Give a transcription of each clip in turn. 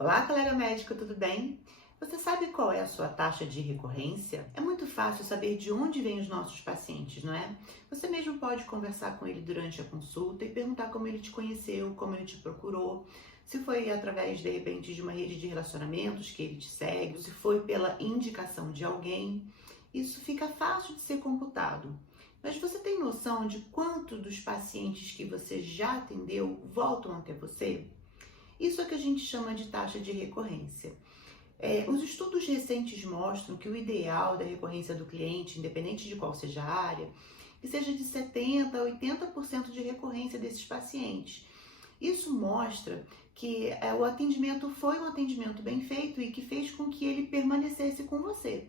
Olá, colega médico, tudo bem? Você sabe qual é a sua taxa de recorrência? É muito fácil saber de onde vêm os nossos pacientes, não é? Você mesmo pode conversar com ele durante a consulta e perguntar como ele te conheceu, como ele te procurou, se foi através, de repente, de uma rede de relacionamentos que ele te segue, se foi pela indicação de alguém. Isso fica fácil de ser computado. Mas você tem noção de quanto dos pacientes que você já atendeu voltam até você? Isso é que a gente chama de taxa de recorrência. Os estudos recentes mostram que o ideal da recorrência do cliente, independente de qual seja a área, que seja de 70% a 80% de recorrência desses pacientes. Isso mostra que o atendimento foi um atendimento bem feito e que fez com que ele permanecesse com você.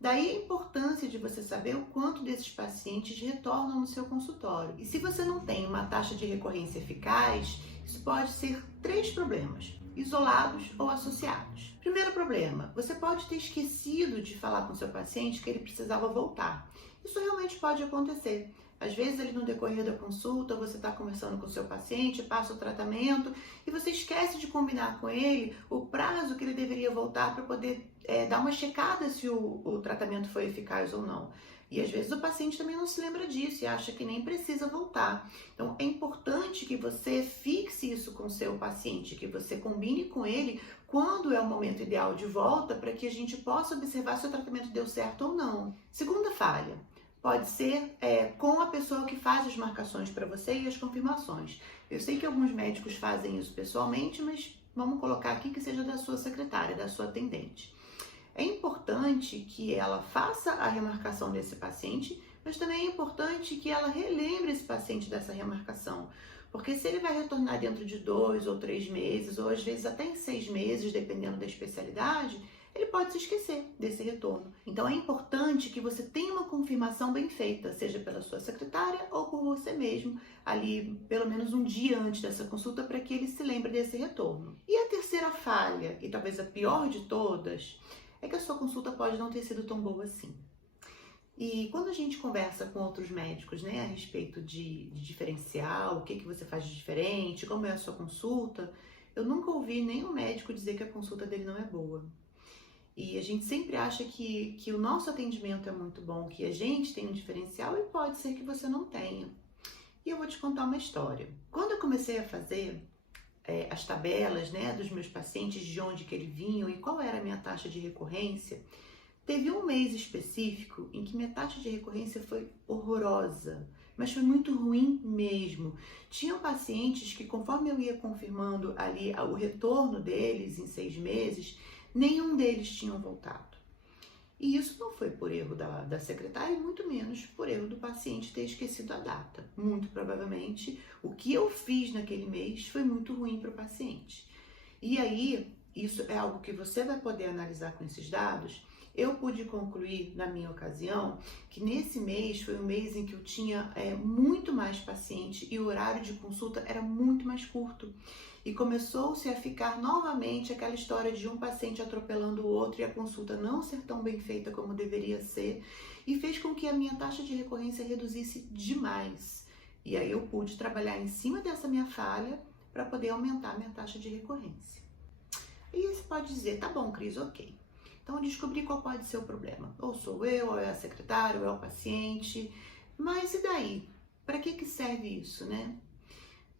Daí a importância de você saber o quanto desses pacientes retornam no seu consultório. E se você não tem uma taxa de recorrência eficaz, isso pode ser 3 problemas, isolados ou associados. Primeiro problema, você pode ter esquecido de falar com seu paciente que ele precisava voltar. Isso realmente pode acontecer. Às vezes, ali no decorrer da consulta, você está conversando com o seu paciente, passa o tratamento e você esquece de combinar com ele o prazo que ele deveria voltar para poder dar uma checada se o tratamento foi eficaz ou não. E às vezes o paciente também não se lembra disso e acha que nem precisa voltar. Então é importante que você fixe isso com o seu paciente, que você combine com ele quando é o momento ideal de volta para que a gente possa observar se o tratamento deu certo ou não. Segunda falha. Pode ser com a pessoa que faz as marcações para você e as confirmações. Eu sei que alguns médicos fazem isso pessoalmente, mas vamos colocar aqui que seja da sua secretária, da sua atendente. É importante que ela faça a remarcação desse paciente, mas também é importante que ela relembre esse paciente dessa remarcação. Porque se ele vai retornar dentro de 2 ou 3 meses, ou às vezes até em 6 meses, dependendo da especialidade, ele pode se esquecer desse retorno. Então é importante que você tenha uma confirmação bem feita, seja pela sua secretária ou por você mesmo, ali pelo menos um dia antes dessa consulta, para que ele se lembre desse retorno. E a terceira falha, e talvez a pior de todas, é que a sua consulta pode não ter sido tão boa assim. E quando a gente conversa com outros médicos, né, a respeito de diferencial, o que você faz de diferente, como é a sua consulta, eu nunca ouvi nenhum médico dizer que a consulta dele não é boa. E a gente sempre acha que o nosso atendimento é muito bom, que a gente tem um diferencial e pode ser que você não tenha. E eu vou te contar uma história. Quando eu comecei a fazer as tabelas, né, dos meus pacientes, de onde que eles vinham e qual era a minha taxa de recorrência, teve um mês específico em que minha taxa de recorrência foi horrorosa, mas foi muito ruim mesmo. Tinham pacientes que, conforme eu ia confirmando ali o retorno deles em 6 meses, nenhum deles tinham voltado. E isso não foi por erro da secretária, e muito menos por erro do paciente ter esquecido a data. Muito provavelmente, o que eu fiz naquele mês foi muito ruim para o paciente. E aí, isso é algo que você vai poder analisar com esses dados. Eu pude concluir, na minha ocasião, que nesse mês foi um mês em que eu tinha muito mais paciente e o horário de consulta era muito mais curto. E começou-se a ficar novamente aquela história de um paciente atropelando o outro e a consulta não ser tão bem feita como deveria ser, e fez com que a minha taxa de recorrência reduzisse demais. E aí eu pude trabalhar em cima dessa minha falha para poder aumentar a minha taxa de recorrência. E você pode dizer, tá bom, Cris, ok. Então eu descobri qual pode ser o problema. Ou sou eu, ou é a secretária, ou é o paciente. Mas e daí? Para que serve isso, né?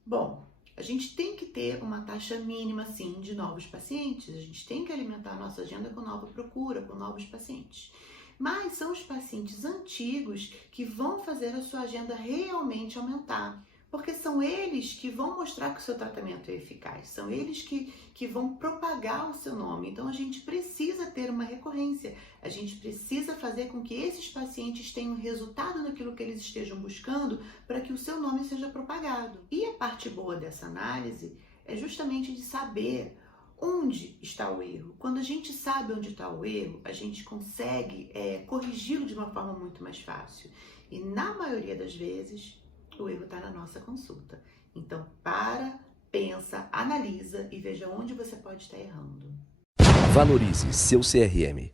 Bom, a gente tem que ter uma taxa mínima, sim, de novos pacientes. A gente tem que alimentar a nossa agenda com nova procura, com novos pacientes. Mas são os pacientes antigos que vão fazer a sua agenda realmente aumentar. Porque são eles que vão mostrar que o seu tratamento é eficaz. São eles que vão propagar o seu nome. Então, a gente precisa ter uma recorrência. A gente precisa fazer com que esses pacientes tenham resultado naquilo que eles estejam buscando para que o seu nome seja propagado. E a parte boa dessa análise é justamente de saber onde está o erro. Quando a gente sabe onde está o erro, a gente consegue corrigi-lo de uma forma muito mais fácil. E na maioria das vezes, o erro está na nossa consulta. Então, pensa, analisa e veja onde você pode estar errando. Valorize seu CRM.